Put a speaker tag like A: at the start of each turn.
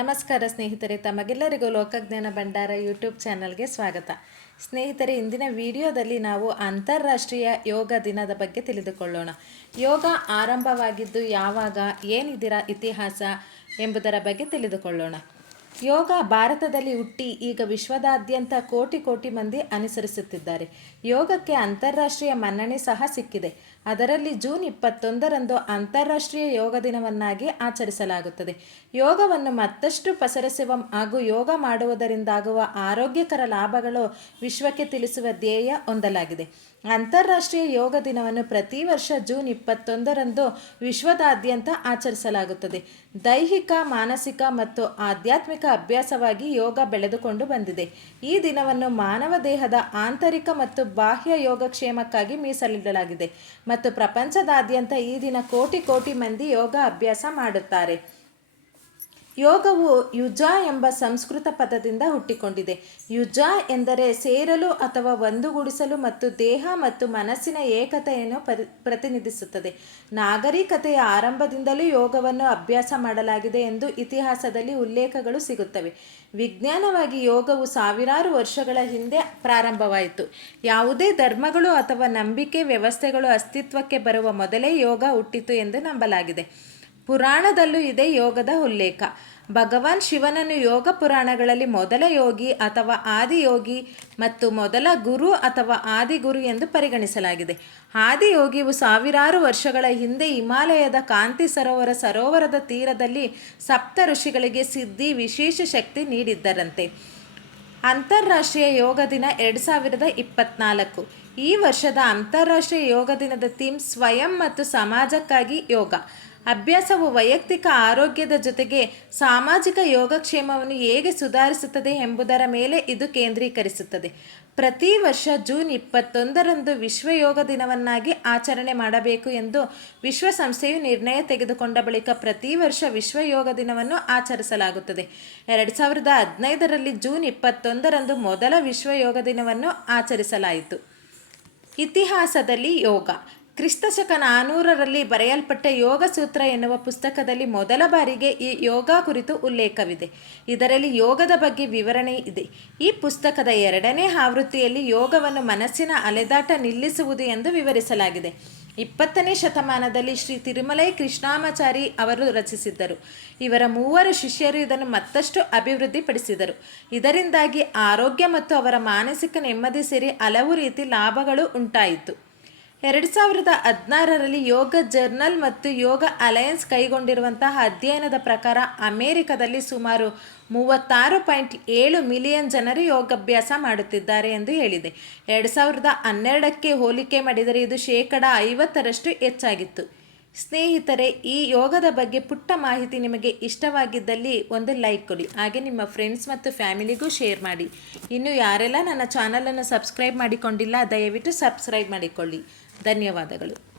A: ನಮಸ್ಕಾರ ಸ್ನೇಹಿತರೆ, ತಮಗೆಲ್ಲರಿಗೂ ಲೋಕಜ್ಞಾನ ಭಂಡಾರ ಯೂಟ್ಯೂಬ್ ಚಾನಲ್ಗೆ ಸ್ವಾಗತ. ಸ್ನೇಹಿತರೆ, ಇಂದಿನ ವಿಡಿಯೋದಲ್ಲಿ ನಾವು ಅಂತಾರಾಷ್ಟ್ರೀಯ ಯೋಗ ದಿನದ ಬಗ್ಗೆ ತಿಳಿದುಕೊಳ್ಳೋಣ. ಯೋಗ ಆರಂಭವಾಗಿದ್ದು ಯಾವಾಗ, ಏನಿದಿರ ಇತಿಹಾಸ ಎಂಬುದರ ಬಗ್ಗೆ ತಿಳಿದುಕೊಳ್ಳೋಣ. ಯೋಗ ಭಾರತದಲ್ಲಿ ಹುಟ್ಟಿ ಈಗ ವಿಶ್ವದಾದ್ಯಂತ ಕೋಟಿ ಕೋಟಿ ಮಂದಿ ಅನುಸರಿಸುತ್ತಿದ್ದಾರೆ. ಯೋಗಕ್ಕೆ ಅಂತಾರಾಷ್ಟ್ರೀಯ ಮನ್ನಣೆ ಸಹ ಸಿಕ್ಕಿದೆ. ಅದರಲ್ಲಿ ಜೂನ್ ಇಪ್ಪತ್ತೊಂದರಂದು ಅಂತಾರಾಷ್ಟ್ರೀಯ ಯೋಗ ದಿನವನ್ನಾಗಿ ಆಚರಿಸಲಾಗುತ್ತದೆ. ಯೋಗವನ್ನು ಮತ್ತಷ್ಟು ಪಸರಿಸುವ ಹಾಗೂ ಯೋಗ ಮಾಡುವುದರಿಂದಾಗುವ ಆರೋಗ್ಯಕರ ಲಾಭಗಳು ವಿಶ್ವಕ್ಕೆ ತಿಳಿಸುವ ಧ್ಯೇಯ ಹೊಂದಲಾಗಿದೆ. ಅಂತಾರಾಷ್ಟ್ರೀಯ ಯೋಗ ದಿನವನ್ನು ಪ್ರತಿ ವರ್ಷ ಜೂನ್ ಇಪ್ಪತ್ತೊಂದರಂದು ವಿಶ್ವದಾದ್ಯಂತ ಆಚರಿಸಲಾಗುತ್ತದೆ. ದೈಹಿಕ, ಮಾನಸಿಕ ಮತ್ತು ಆಧ್ಯಾತ್ಮಿಕ ಅಭ್ಯಾಸವಾಗಿ ಯೋಗ ಬೆಳೆದುಕೊಂಡು ಬಂದಿದೆ. ಈ ದಿನವನ್ನು ಮಾನವ ದೇಹದ ಆಂತರಿಕ ಮತ್ತು ಬಾಹ್ಯ ಯೋಗಕ್ಷೇಮಕ್ಕಾಗಿ ಮೀಸಲಿಡಲಾಗಿದೆ. ಮತ್ತು ಪ್ರಪಂಚದಾದ್ಯಂತ ಈ ದಿನ ಕೋಟಿ ಕೋಟಿ ಮಂದಿ ಯೋಗ ಅಭ್ಯಾಸ ಮಾಡುತ್ತಾರೆ. ಯೋಗವು ಯುಜ ಎಂಬ ಸಂಸ್ಕೃತ ಪದದಿಂದ ಹುಟ್ಟಿಕೊಂಡಿದೆ. ಯುಜ ಎಂದರೆ ಸೇರಲು ಅಥವಾ ಒಂದುಗೂಡಿಸಲು ಮತ್ತು ದೇಹ ಮತ್ತು ಮನಸ್ಸಿನ ಏಕತೆಯನ್ನು ಪರಿ ಪ್ರತಿನಿಧಿಸುತ್ತದೆ. ನಾಗರಿಕತೆಯ ಆರಂಭದಿಂದಲೂ ಯೋಗವನ್ನು ಅಭ್ಯಾಸ ಮಾಡಲಾಗಿದೆ ಎಂದು ಇತಿಹಾಸದಲ್ಲಿ ಉಲ್ಲೇಖಗಳು ಸಿಗುತ್ತವೆ. ವಿಜ್ಞಾನವಾಗಿ ಯೋಗವು ಸಾವಿರಾರು ವರ್ಷಗಳ ಹಿಂದೆ ಪ್ರಾರಂಭವಾಯಿತು. ಯಾವುದೇ ಧರ್ಮಗಳು ಅಥವಾ ನಂಬಿಕೆ ವ್ಯವಸ್ಥೆಗಳು ಅಸ್ತಿತ್ವಕ್ಕೆ ಬರುವ ಮೊದಲೇ ಯೋಗ ಹುಟ್ಟಿತು ಎಂದು ನಂಬಲಾಗಿದೆ. ಪುರಾಣದಲ್ಲೂ ಇದೆ ಯೋಗದ ಉಲ್ಲೇಖ. ಭಗವಾನ್ ಶಿವನನ್ನು ಯೋಗ ಪುರಾಣಗಳಲ್ಲಿ ಮೊದಲ ಯೋಗಿ ಅಥವಾ ಆದಿಯೋಗಿ ಮತ್ತು ಮೊದಲ ಗುರು ಅಥವಾ ಆದಿಗುರು ಎಂದು ಪರಿಗಣಿಸಲಾಗಿದೆ. ಆದಿಯೋಗಿಯು ಸಾವಿರಾರು ವರ್ಷಗಳ ಹಿಂದೆ ಹಿಮಾಲಯದ ಕಾಂತಿ ಸರೋವರ ಸರೋವರದ ತೀರದಲ್ಲಿ ಸಪ್ತ ಋಷಿಗಳಿಗೆ ಸಿದ್ಧಿ ವಿಶೇಷ ಶಕ್ತಿ ನೀಡಿದ್ದರಂತೆ. ಅಂತಾರಾಷ್ಟ್ರೀಯ ಯೋಗ ದಿನ ಎರಡು ಸಾವಿರದ ಇಪ್ಪತ್ನಾಲ್ಕು. ಈ ವರ್ಷದ ಅಂತಾರಾಷ್ಟ್ರೀಯ ಯೋಗ ದಿನದ ಥೀಮ್ ಸ್ವಯಂ ಮತ್ತು ಸಮಾಜಕ್ಕಾಗಿ ಯೋಗ. ಅಭ್ಯಾಸವು ವೈಯಕ್ತಿಕ ಆರೋಗ್ಯದ ಜೊತೆಗೆ ಸಾಮಾಜಿಕ ಯೋಗಕ್ಷೇಮವನ್ನು ಹೇಗೆ ಸುಧಾರಿಸುತ್ತದೆ ಎಂಬುದರ ಮೇಲೆ ಇದು ಕೇಂದ್ರೀಕರಿಸುತ್ತದೆ. ಪ್ರತಿ ವರ್ಷ ಜೂನ್ ಇಪ್ಪತ್ತೊಂದರಂದು ವಿಶ್ವ ಯೋಗ ದಿನವನ್ನಾಗಿ ಆಚರಣೆ ಮಾಡಬೇಕು ಎಂದು ವಿಶ್ವಸಂಸ್ಥೆಯು ನಿರ್ಣಯ ತೆಗೆದುಕೊಂಡ ಬಳಿಕ ಪ್ರತಿ ವರ್ಷ ವಿಶ್ವ ಯೋಗ ದಿನವನ್ನು ಆಚರಿಸಲಾಗುತ್ತದೆ. ಎರಡು ಸಾವಿರದ ಹದಿನೈದರಲ್ಲಿ ಜೂನ್ ಇಪ್ಪತ್ತೊಂದರಂದು ಮೊದಲ ವಿಶ್ವ ಯೋಗ ದಿನವನ್ನು ಆಚರಿಸಲಾಯಿತು. ಇತಿಹಾಸದಲ್ಲಿ ಯೋಗ. ಕ್ರಿಸ್ತಶಕ ನಾನೂರರಲ್ಲಿ ಬರೆಯಲ್ಪಟ್ಟ ಯೋಗ ಸೂತ್ರ ಎನ್ನುವ ಪುಸ್ತಕದಲ್ಲಿ ಮೊದಲ ಬಾರಿಗೆ ಈ ಯೋಗ ಕುರಿತು ಉಲ್ಲೇಖವಿದೆ. ಇದರಲ್ಲಿ ಯೋಗದ ಬಗ್ಗೆ ವಿವರಣೆ ಇದೆ. ಈ ಪುಸ್ತಕದ ಎರಡನೇ ಆವೃತ್ತಿಯಲ್ಲಿ ಯೋಗವನ್ನು ಮನಸ್ಸಿನ ಅಲೆದಾಟ ನಿಲ್ಲಿಸುವುದು ಎಂದು ವಿವರಿಸಲಾಗಿದೆ. ಇಪ್ಪತ್ತನೇ ಶತಮಾನದಲ್ಲಿ ಶ್ರೀ ತಿರುಮಲೈ ಕೃಷ್ಣಾಮಾಚಾರಿ ಅವರು ರಚಿಸಿದ್ದರು. ಇವರ ಮೂವರು ಶಿಷ್ಯರು ಇದನ್ನು ಮತ್ತಷ್ಟು ಅಭಿವೃದ್ಧಿಪಡಿಸಿದರು. ಇದರಿಂದಾಗಿ ಆರೋಗ್ಯ ಮತ್ತು ಅವರ ಮಾನಸಿಕ ನೆಮ್ಮದಿ ಸೇರಿ ಹಲವು ರೀತಿ ಲಾಭಗಳು ಉಂಟಾಯಿತು. ಎರಡು ಸಾವಿರದ ಹದಿನಾರರಲ್ಲಿ ಯೋಗ ಜರ್ನಲ್ ಮತ್ತು ಯೋಗ ಅಲಯನ್ಸ್ ಕೈಗೊಂಡಿರುವಂತಹ ಅಧ್ಯಯನದ ಪ್ರಕಾರ ಅಮೆರಿಕದಲ್ಲಿ ಸುಮಾರು ಮೂವತ್ತಾರು ಪಾಯಿಂಟ್ ಏಳು ಮಿಲಿಯನ್ ಜನರು ಯೋಗಾಭ್ಯಾಸ ಮಾಡುತ್ತಿದ್ದಾರೆ ಎಂದು ಹೇಳಿದೆ. ಎರಡು ಸಾವಿರದ ಹನ್ನೆರಡಕ್ಕೆ ಹೋಲಿಕೆ ಮಾಡಿದರೆ ಇದು ಶೇಕಡ ಐವತ್ತರಷ್ಟು ಹೆಚ್ಚಾಗಿತ್ತು. ಸ್ನೇಹಿತರೆ, ಈ ಯೋಗದ ಬಗ್ಗೆ ಪುಟ್ಟ ಮಾಹಿತಿ ನಿಮಗೆ ಇಷ್ಟವಾಗಿದ್ದಲ್ಲಿ ಒಂದು ಲೈಕ್ ಕೊಡಿ. ಹಾಗೆ ನಿಮ್ಮ ಫ್ರೆಂಡ್ಸ್ ಮತ್ತು ಫ್ಯಾಮಿಲಿಗೂ ಶೇರ್ ಮಾಡಿ. ಇನ್ನು ಯಾರೆಲ್ಲ ನನ್ನ ಚಾನಲನ್ನು ಸಬ್ಸ್ಕ್ರೈಬ್ ಮಾಡಿಕೊಂಡಿಲ್ಲ, ದಯವಿಟ್ಟು ಸಬ್ಸ್ಕ್ರೈಬ್ ಮಾಡಿಕೊಳ್ಳಿ. ಧನ್ಯವಾದಗಳು.